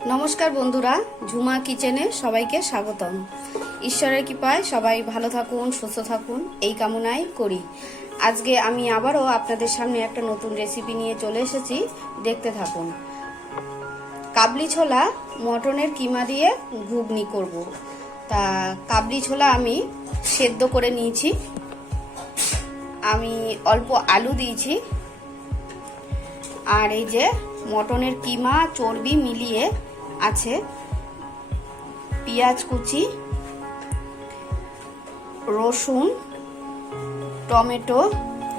नमस्कार बंधुरा झुमा किचेने सबाइके स्वागतम। ईश्वरेर कृपाय सबाई भालो थाकुन सुस्थ थाकुन এই কামনাই করি। আজকে আমি আবারও আপনাদের সামনে একটা নতুন রেসিপি নিয়ে চলে এসেছি, দেখতে থাকুন। কাবলি ছোলা মটনের কিমা দিয়ে ঘুগনি করব। তা কাবলি ছোলা আমি সেদ্ধ করে নিয়েছি, আমি অল্প আলু দিয়েছি, আর এই যে মটনের কিমা চর্বি মিলিয়ে আছে, পেঁয়াজ কুচি, রসুন, টমেটো,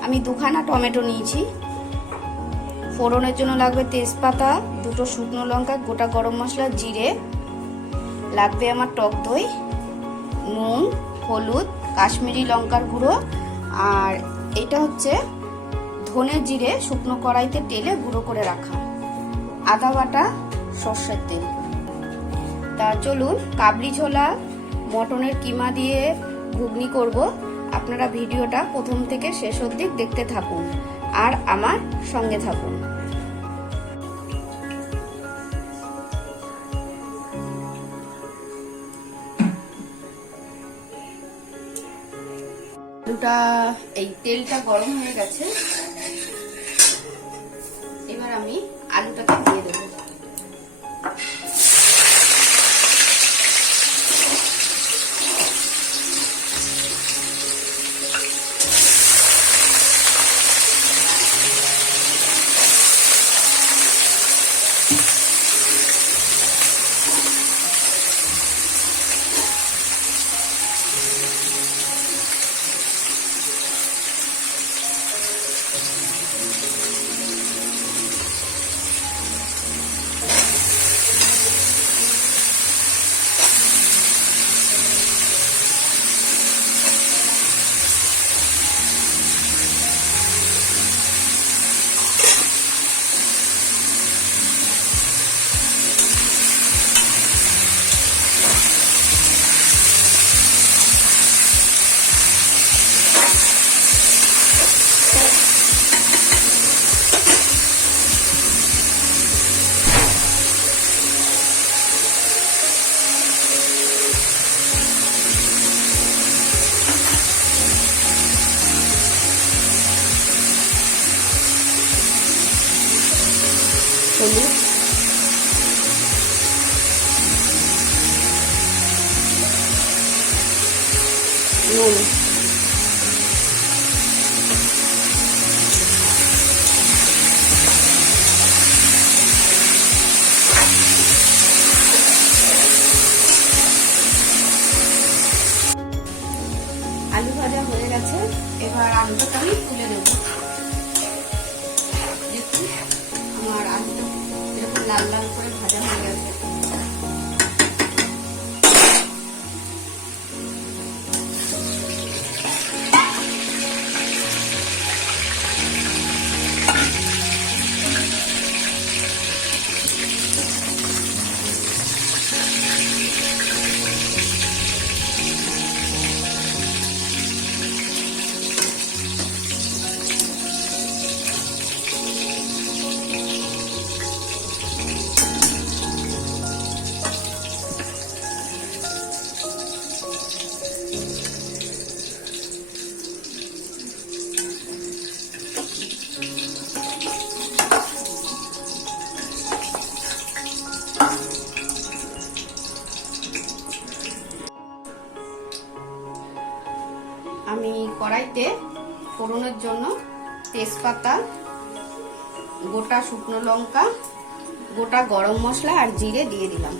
আমি দুখানা টমেটো নিয়েছি। ফোড়নের জন্য লাগবে তেজপাতা, দুটো শুকনো লঙ্কা, গোটা গরম মশলা, জিরে, লাগবে আমার টক দই, নুন, হলুদ, কাশ্মীরি লঙ্কার গুঁড়ো, আর এটা হচ্ছে ধনে জিরে শুকনো কড়াইতে তেলে গুঁড়ো করে রাখা, আদা বাটা, সর্ষের তেল। তা চলুন কাবলি ছোলা মটনের কিমা দিয়ে ঘুগনি করব। আপনারা ভিডিওটা প্রথম থেকে শেষ অবধি দেখতে থাকুন আর আমার সঙ্গে থাকুন। আলুটা এই তেলটা গরম হয়ে গেছে, এবার আমি আলুটাকে দিয়ে দেবো। হলুদ, নুন, আলু ভাজা হয়ে গেছে, এবার আলুটাকে আমি তুলে দেব। দেখুন আমার আলুটা এরকম লাল লাল করে ভাজা হয়ে গেছে। আমি কড়াইতে ফোড়নের জন্য তেজপাতা, গোটা শুকনো লঙ্কা, গোটা গরম মশলা আর জিরে দিয়ে দিলাম।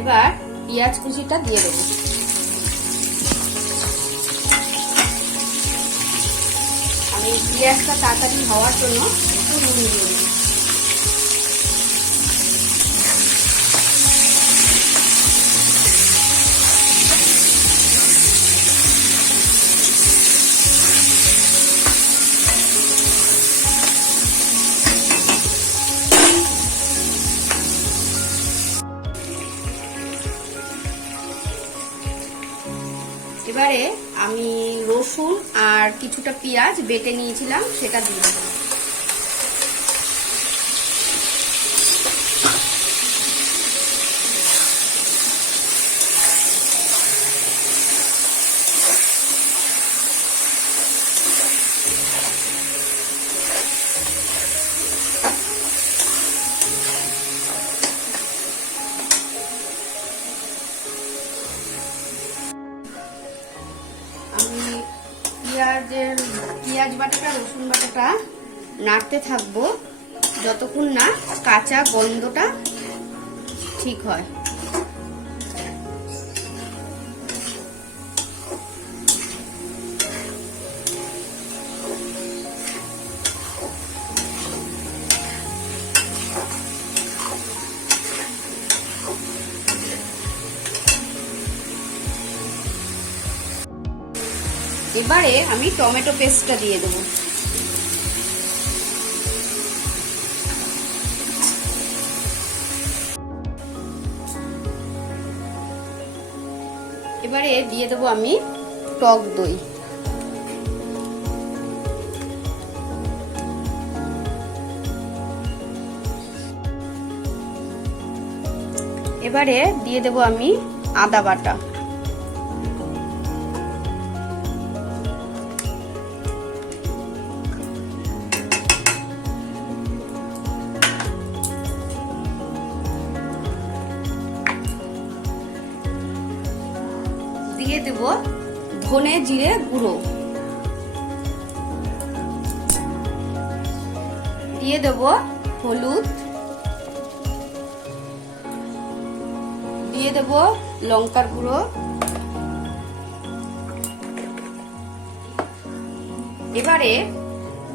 এবার পেঁয়াজ কুচিটা দিয়ে দেবো। আমি পেঁয়াজটা তাড়াতাড়ি হওয়ার জন্য একটু নুন দিয়ে দেবো। এবারে আমি রসুন আর কিছুটা পেঁয়াজ বেটে নিয়েছিলাম সেটা দিয়ে দেবো। আমি পেঁয়াজ বাটাটা রসুন বাটাটা নাড়তে থাকবো যতক্ষণ না কাঁচা গন্ধটা ঠিক হয়। এবারে আমি টমেটো পেস্টটা দিয়ে দেবো। এবারে দিয়ে দেবো আমি টক দই। এবারে দিয়ে দেবো আমি আদা বাটা। দিয়ে দেব ধনে জিরে গুঁড়ো। দিয়ে দেব হলুদ। দিয়ে দেব লঙ্কার গুঁড়ো। এবারে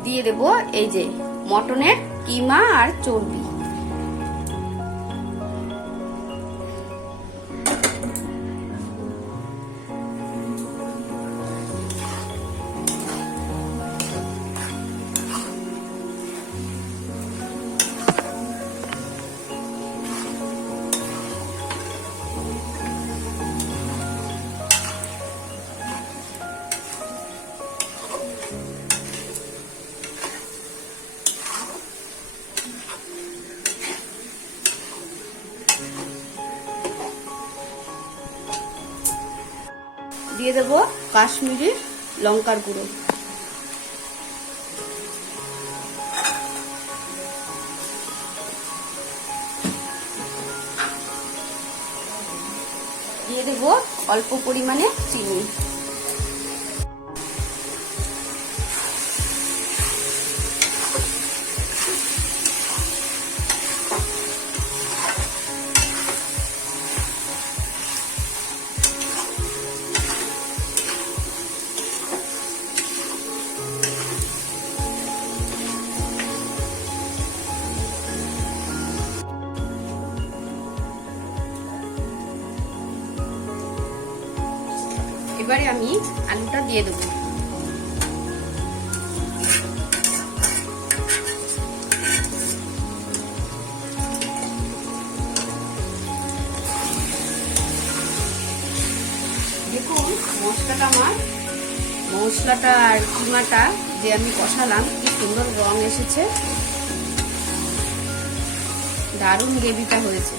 দিয়ে দেব এই যে মটনের কিমা আর চর্বি। দিয়ে দেব কাশ্মীরি লঙ্কার গুঁড়ো। দিয়ে দেব অল্প পরিমাণে চিনি। এবারে আমি আলুটা দিয়ে দেবো। দেখুন মশলাটা আর কিমাটা যে আমি কষালাম কি সুন্দর রং এসেছে, দারুণ গ্রেভিটা হয়েছে।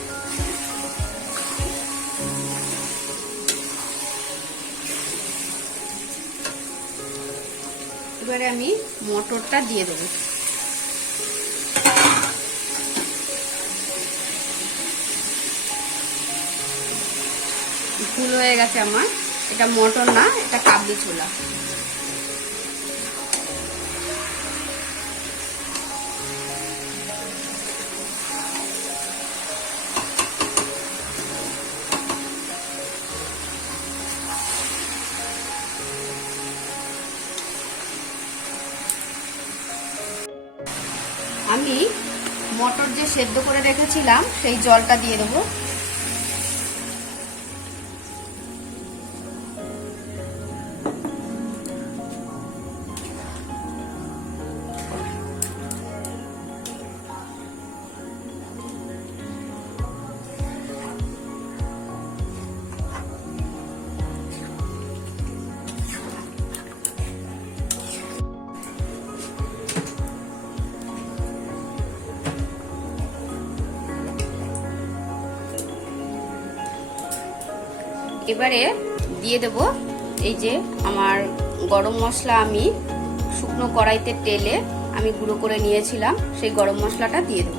এবারে আমি মটরটা দিয়ে দেবো। ফুল হয়ে গেছে আমার। এটা মটর না, এটা কাবলি ছোলা। আমি মটর যে সেদ্ধ করে রেখেছিলাম সেই জলটা দিয়ে দেবো। এবারে দিয়ে দেব এই যে আমার গরম মশলা, আমি শুকনো কড়াইতে তেলে আমি গুঁড়ো করে নিয়েছিলাম, সেই গরম মশলাটা দিয়ে দেব।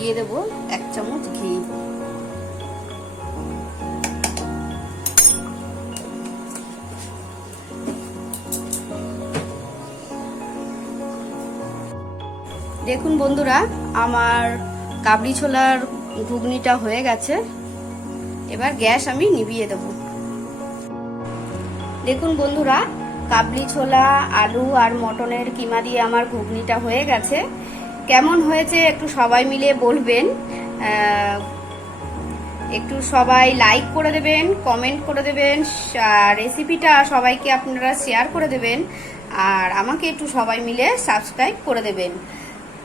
দিয়ে দেব 1 চামচ ঘি। দেখুন বন্ধুরা, আমার কাবলি ছোলার ঘুগনিটা হয়ে গেছে। এবার গ্যাস আমি নিভিয়ে দেব। দেখুন বন্ধুরা, কাবলি ছোলা, আলু আর মটনের কিমা দিয়ে আমার ঘুগনিটা হয়ে গেছে। কেমন হয়েছে একটু সবাই মিলে বলবেন, একটু সবাই লাইক করে দেবেন, কমেন্ট করে দেবেন, রেসিপিটা সবাইকে আপনারা শেয়ার করে দেবেন, আর আমাকে একটু সবাই মিলে সাবস্ক্রাইব করে দেবেন।